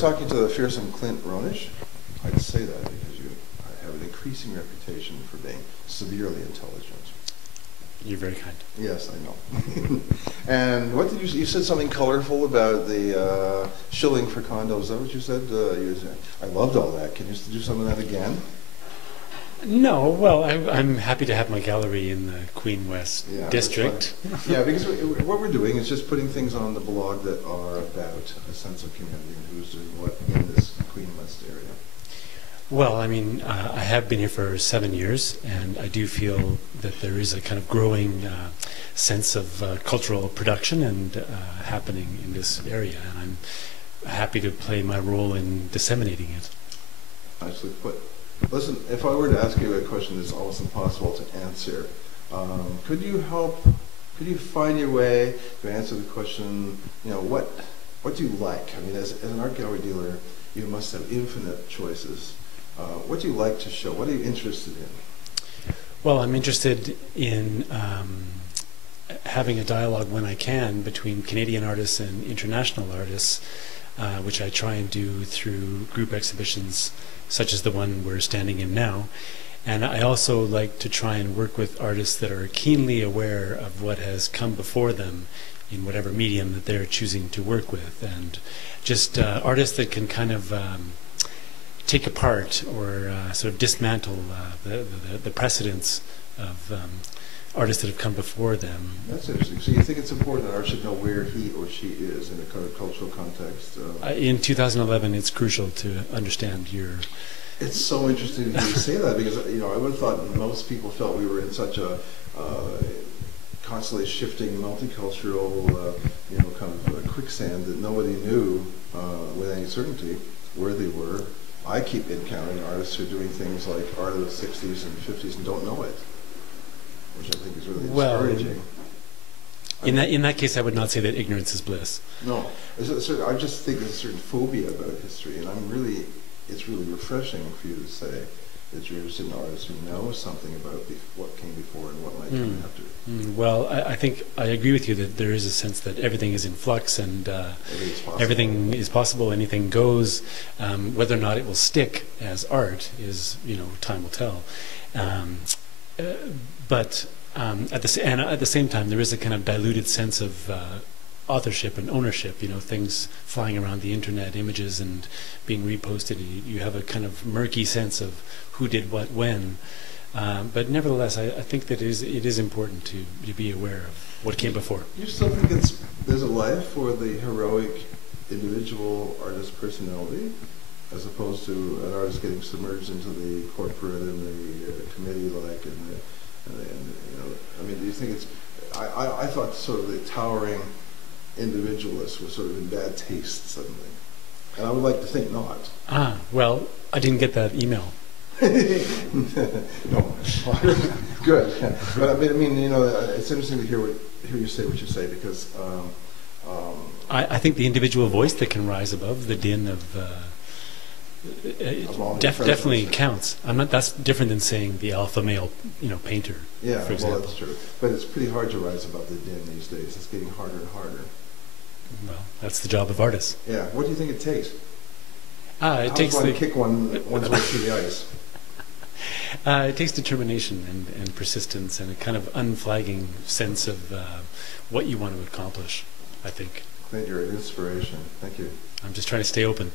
talking to the fearsome Clint Roenisch. I'd say that because you have an increasing reputation for being severely intelligent. You're very kind. Yes, I know. And what did you said something colorful about the shilling for condos. Is that what you said? I loved all that. Can you do some of that again? No, well, I'm happy to have my gallery in the Queen West district. Yeah, because what we're doing is just putting things on the blog that are about a sense of community and who's doing what in this Queen West area. Well, I mean, I have been here for 7 years, and I do feel that there is a kind of growing sense of cultural production and happening in this area, and I'm happy to play my role in disseminating it. Nicely put. Listen, if I were to ask you a question that's almost impossible to answer, could you find your way to answer the question, you know, what do you like? I mean, as an art gallery dealer, you must have infinite choices. What do you like to show? What are you interested in? Well, I'm interested in having a dialogue when I can between Canadian artists and international artists, which I try and do through group exhibitions such as the one we're standing in now. And I also like to try and work with artists that are keenly aware of what has come before them in whatever medium that they're choosing to work with, and just artists that can kind of take apart or sort of dismantle the precedents of artists that have come before them. That's interesting. So you think it's important that art should know where he or she is in a kind of cultural context? In 2011, it's crucial to understand your... It's so interesting to hear you say that, because I would have thought most people felt we were in such a constantly shifting multicultural, kind of quicksand that nobody knew with any certainty where they were. I keep encountering artists who are doing things like art of the 60s and 50s and don't know it, which I think is really discouraging. In that case, I would not say that ignorance is bliss. No, I just think there's a certain phobia about history, and it's really refreshing for you to say that you're interested in artists who know something about what came before and what might come after. Well, I think I agree with you that there is a sense that everything is in flux and everything is possible, anything goes. Whether or not it will stick as art is, time will tell. But at the same time, there is a kind of diluted sense of authorship and ownership. Things flying around the internet, images and being reposted. You have a kind of murky sense of who did what when. But nevertheless, I think that it is important to be aware of what came before. You still think there's a life for the heroic individual artist personality, as opposed to an artist getting submerged into the corporate and the committee-like do you think it's... I thought sort of the towering individualist was sort of in bad taste suddenly, and I would like to think not. Well, I didn't get that email. No, good. But I mean, it's interesting to hear you say what you say, because I think the individual voice that can rise above the din of definitely counts. That's different than saying the alpha male, painter. Yeah, for example. Well, that's true. But it's pretty hard to rise above the din these days. It's getting harder and harder. Well, that's the job of artists. Yeah. What do you think it takes? It takes to kick one's way through the ice. It takes determination and persistence and a kind of unflagging sense of what you want to accomplish, I think. Clint, you're an inspiration. Thank you. I'm just trying to stay open.